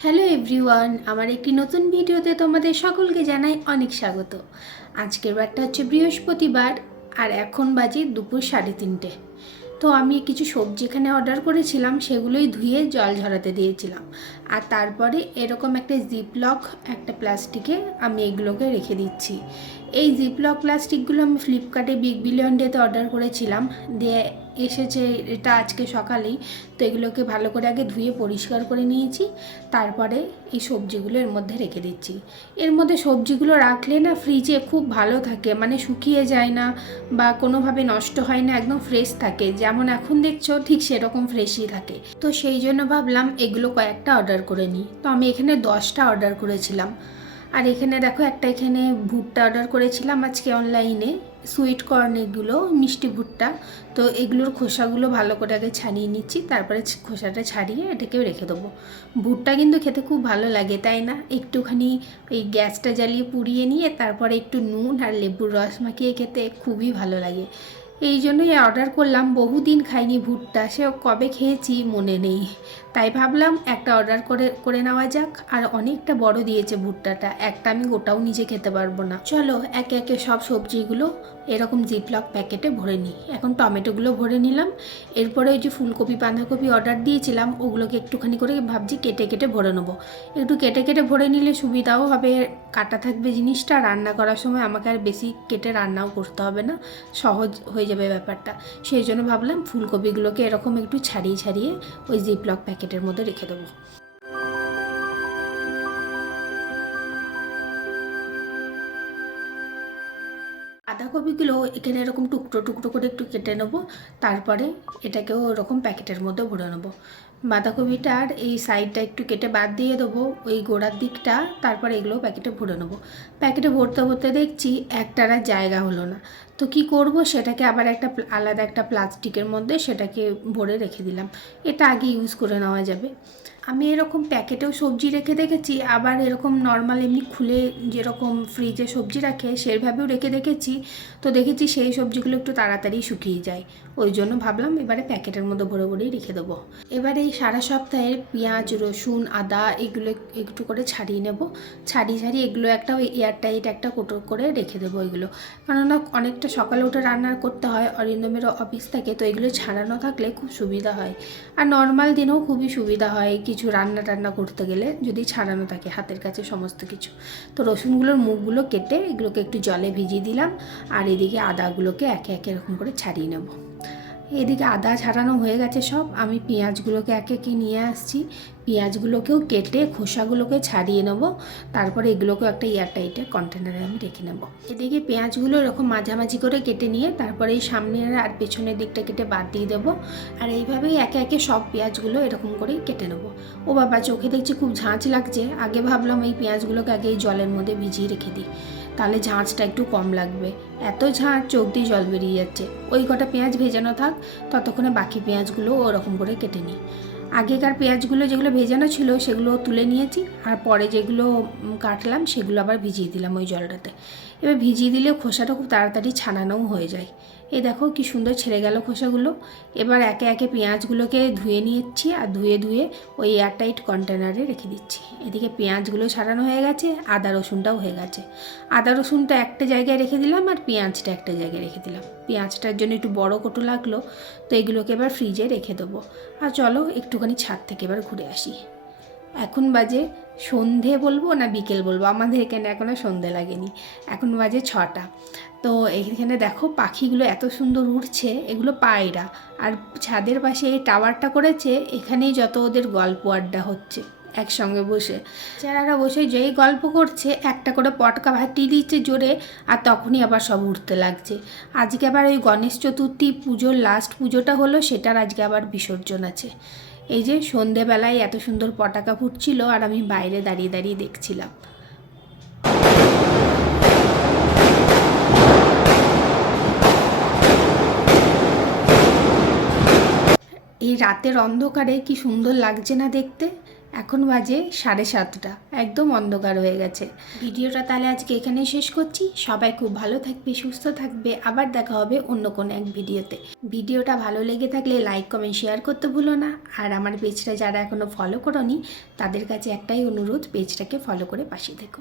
Hello everyone, আমার একটি নতুন ভিডিওতে তোমাদের সকলকে জানাই অনেক স্বাগত। আজকের বারটা হচ্ছে বৃহস্পতিবার আর এখন বাজে দুপুর 3:30। তো আমি কিছু সবজি এখানে অর্ডার করেছিলাম, সেগুলোই ধুয়ে জল ঝরাতে দিয়েছিলাম। আর তারপরে এরকম একটা জিপলক একটা প্লাস্টিকে আমি এগুলোকে রেখে দিচ্ছি। এই জিপলক প্লাস্টিকগুলো আমি ফ্লিপকার্টে বিগ বিলিয়ন ডেতে অর্ডার করেছিলাম, দিয়ে এসেছে এটা আজকে সকালেই। তো এগুলোকে ভালো করে আগে ধুয়ে পরিষ্কার করে নিয়েছি, তারপরে এই সবজিগুলো এর মধ্যে রেখে দিচ্ছি। এর মধ্যে সবজিগুলো রাখলে না ফ্রিজে খুব ভালো থাকে, মানে শুকিয়ে যায় না বা কোনোভাবে নষ্ট হয় না, একদম ফ্রেশ থাকে। যেমন এখন দেখছো ঠিক সেরকম ফ্রেশই থাকে। তো সেই জন্য ভাবলাম এগুলো কয়েকটা অর্ডার করে নিই। তো আমি এখানে 10টা অর্ডার করেছিলাম। আর এখানে দেখো একটা এখানে ভুট্টা অর্ডার করেছিলাম আজকে অনলাইনে, সুইট কর্ন, এগুলো মিষ্টি ভুট্টা। তো এগুলোর খোসাগুলো ভালো করে আগে ছাড়িয়ে নিচ্ছি, তারপরে খোসাটা ছাড়িয়ে এটাকেও রেখে দেবো। ভুট্টা কিন্তু খেতে খুব ভালো লাগে, তাই না? একটুখানি ওই গ্যাসটা জ্বালিয়ে পুড়িয়ে নিয়ে তারপরে একটু নুন আর লেবুর রস মাখিয়ে খেতে খুবই ভালো লাগে। এই জন্যই অর্ডার করলাম। বহুদিন খাইনি ভুট্টা, সে কবে খেয়েছি মনে নেই, তাই ভাবলাম একটা অর্ডার করে নেওয়া যাক। আর অনেকটা বড় দিয়েছে ভুট্টাটা, একটা আমি গোটাও নিজে খেতে পারবো না। চলো একে একে সব সবজিগুলো এরকম জিপলক প্যাকেটে ভরে নিই। এখন টমেটোগুলো ভরে নিলাম। এরপরে ওই যে ফুলকপি বাঁধাকপি অর্ডার দিয়েছিলাম, ওগুলোকে একটুখানি করে ভাবছি কেটে কেটে ভরে নেবো। একটু কেটে কেটে ভরে নিলে সুবিধাও হবে, কাটা থাকবে জিনিসটা, রান্না করার সময় আমাকে আর বেশি কেটে রান্নাও করতে হবে না, সহজ হয়ে যাবে ব্যাপারটা। সেই জন্য ভাবলাম ফুলকপিগুলোকে এরকম একটু ছাড়িয়ে ছাড়িয়ে ওই জিপলক প্যাকেটের মধ্যে রেখে দেবো। বাঁধাকপিগুলো এখানে এরকম টুকরো টুকরো করে একটু কেটে নেবো, তারপরে এটাকেও এরকম প্যাকেটের মধ্যে ভরে নেবো। বাঁধাকপিটার এই সাইডটা একটু কেটে বাদ দিয়ে দেবো, ওই গোড়ার দিকটা, তারপরে এগুলো প্যাকেটে ভরে নেবো। প্যাকেটে ভরতে ভরতে দেখছি একটার আর জায়গা হলো না। তো কি করব, সেটাকে আবার একটা আলাদা একটা প্লাস্টিকের মধ্যে সেটাকে ভরে রেখে দিলাম। এটা আগে ইউজ করে নেওয়া যাবে। আমি এরকম প্যাকেটেও সবজি রেখে দেখেছি, আবার এরকম নর্মাল এমনি খুলে যেরকম ফ্রিজে সবজি রাখে সেভাবেও রেখে দেখেছি। তো দেখেছি সেই সবজিগুলো একটু তাড়াতাড়ি শুকিয়ে যায়, ওই জন্য ভাবলাম এবারে প্যাকেটের মধ্যে ভরে ভরেই রেখে দেবো। এবারে এই সারা সপ্তাহের পেঁয়াজ রসুন আদা এগুলো একটু করে ছাড়িয়ে নেব। ছাড়িয়ে ছাড়িয়ে এগুলো একটা ওই এয়ারটাইট একটা কোটো করে রেখে দেবো এগুলো, কেননা অনেকটা সকালে উঠে রান্না করতে হয়, অরিন্দমের অফিস থেকে, তো এগুলো ছাড়ানো থাকলে খুব সুবিধা হয়। আর নর্মাল দিনেও খুবই সুবিধা হয় কিছু রান্না টান্না করতে গেলে, যদি ছাড়ানো থাকে হাতের কাছে সমস্ত কিছু। তো রসুনগুলোর মুখগুলো কেটে এগুলোকে একটু জলে ভিজিয়ে দিলাম, আর এদিকে আদাগুলোকে একে একে এরকম করে ছাড়িয়ে নেব। এদিকে আদা ছাড়ানো হয়ে গেছে সব, আমি পেঁয়াজগুলোকে একে একে নিয়ে আসছি। পেঁয়াজগুলোকেও কেটে খোসাগুলোকে ছাড়িয়ে নেব, তারপরে এগুলোকেও একটা এয়ারটাইটের কন্টেনারে আমি রেখে নেব। এদিকে পেঁয়াজগুলো এরকম মাঝামাঝি করে কেটে নিয়ে তারপরে এই সামনের আর পেছনের দিকটা কেটে বাদ দিয়ে দেবো। আর এইভাবেই একে একে সব পেঁয়াজগুলো এরকম করেই কেটে নেব। ও বাবা, চোখে দেখছি খুব ঝাঁঝ লাগছে। আগে ভাবলাম এই পেঁয়াজগুলোকে আগে এই জলের মধ্যে ভিজিয়ে রেখে দিই, তাহলে ঝাঁঝটা একটু কম লাগবে। এত ঝাঁঝ, চোখ দিয়ে জল বেরিয়ে যাচ্ছে। ওই কটা পেঁয়াজ ভেজানো থাক, ততক্ষণে বাকি পেঁয়াজগুলো ওরকম করে কেটে নিই। আগেকার পেঁয়াজগুলো যেগুলো ভেজানো ছিল সেগুলো তুলে নিয়েছি, আর পরে যেগুলো কাটলাম সেগুলো আবার ভিজিয়ে দিলাম ওই জলটাতে। এবার ভিজিয়ে দিলে খোসাটা খুব তাড়াতাড়ি ছাড়ানোও হয়ে যায়। এই দেখো কি সুন্দর ছেড়ে গেল খোসাগুলো। এবার একে একে পেঁয়াজগুলোকে ধুয়ে নিচ্ছি, আর ধুয়ে ধুয়ে ওই এয়ারটাইট কন্টেনারে রেখে দিচ্ছি। এদিকে পেঁয়াজগুলো ছাড়ানো হয়ে গেছে, আদা রসুনটাও হয়ে গেছে। আদা রসুনটা একটা জায়গায় রেখে দিলাম, আর পেঁয়াজটা একটা জায়গায় রেখে দিলাম। পেঁয়াজটার জন্য একটু বড় কোটো লাগলো, তো এগুলোকে এবার ফ্রিজে রেখে দেবো। আর চলো একটুখানি ছাদ থেকে এবার ঘুরে আসি। এখন বাজে সন্ধে বলবো না বিকেল বলবো, আমাদের এখানে এখনও সন্ধে লাগেনি, এখন বাজে 6টা। তো এইখানে দেখো পাখিগুলো এত সুন্দর উড়ছে, এগুলো পায়রা। আর ছাদের পাশে এই টাওয়ারটা করেছে, এখানেই যত ওদের গল্প আড্ডা হচ্ছে একসঙ্গে বসে। যারা বসে যেই গল্প করছে একটা করে পটকা ফাটিয়ে দিচ্ছে জোরে, আর তখনই আবার সব উঠতে লাগছে। আজকে আবার ওই গণেশ চতুর্থী পুজোর লাস্ট পুজোটা হলো, সেটার আজকে আবার বিসর্জন আছে। এই যে সন্ধেবেলায় এত সুন্দর পটাকা ফুটছিল, আর আমি বাইরে দাঁড়িয়ে দাঁড়িয়ে দেখছিলাম। এই রাতের অন্ধকারে কি সুন্দর লাগছে না দেখতে, এখন বাজে 7:30, একদম অন্ধকার হয়ে গেছে। ভিডিওটা তাহলে আজকে এখানেই শেষ করছি। সবাই খুব ভালো থাকবে, সুস্থ থাকবে। আবার দেখা হবে অন্য কোনো এক ভিডিওতে। ভিডিওটা ভালো লেগে থাকলে লাইক, কমেন্ট, শেয়ার করতে ভুলো না। আর আমার পেজটা যারা এখনও ফলো করোনি তাদের কাছে একটাই অনুরোধ, পেজটাকে ফলো করে পাশে থেকো।